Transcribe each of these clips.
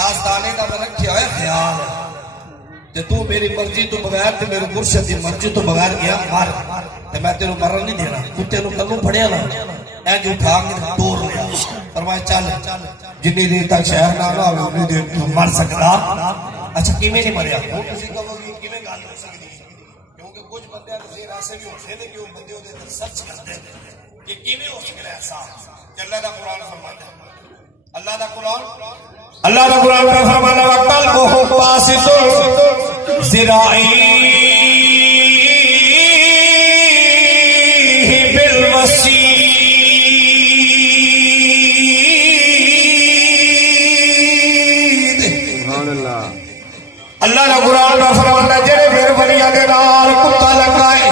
یازدانے دا میں رکھیا ہے خیال تے تو میری مرضی تو بغیر تے میرے مرشد دی مرضی تو بغیر گیا مار تے میں تیرے مرن نہیں دینا کتے نو کلوں پھڑیا نا اے جو اٹھا کے توڑ لیا فرمایا چل جنی دیر تک شہر نہ آوے اتنی دیر تو مر سکدا اچھا کیویں نہیں مریا ہن تسی کہو گے کیویں گل ہو سکدی کیونکہ کچھ بندے تسی ایسے بھی ہوندے نے کہ وہ بندے اودے تے سرچ کردے کہ کیویں ہو سکدا ایسا کہ اللہ دا قرآن فرماتا ہے اللہ دا قرآن کا فرمانا وقلبہ باسط ذراعیہ بالوسید اللہ دا قرآن کا فرمانا جڑے میرے ولیاں دے نال کتا لگائے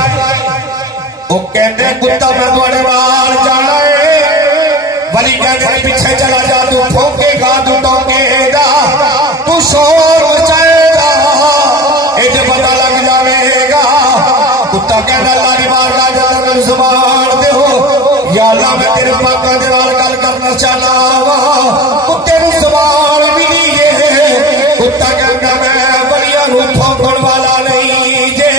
وہ کہندے کتا میں تواڈے نال جانا ہے ولی کہندے پیچھے چلا جا تو پھونکے گا تو ٹوکے گا تو شور مچائے گا اے جے پتہ لگ جاوے گا کتا کہندا اللہ دی بارگاہ دے اندر زبان دے ہو یا اللہ میں تیرے پاکاں دے نال گل کرنا چاہنا وا کتے نوں زبان بھی نہیں ہے کتا کہندا میں ولیاں نوں پھونکن والا نہیں جے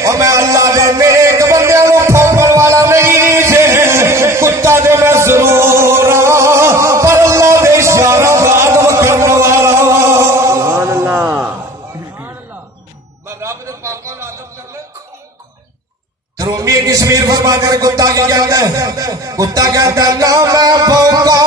اور میں اللہ دے نیک بندیاں نوں پھونکن والا نہیں جے کتا دے میں ضرور پر اللہ دے اشارہ ادب کرنے والا سبحان اللہ میں رب دے پاکاں دا ادب کر لے رومی کشمیر فرماتے ہیں کتا کی کہتا ہے کتا کہتا ہے نہ میں پھونکا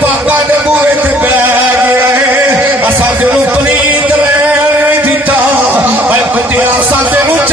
پاکا دے بوئے تے بہ گیا ہے اساں تینوں پلید رہن نہیں دتا اے کتیا اساں تینوں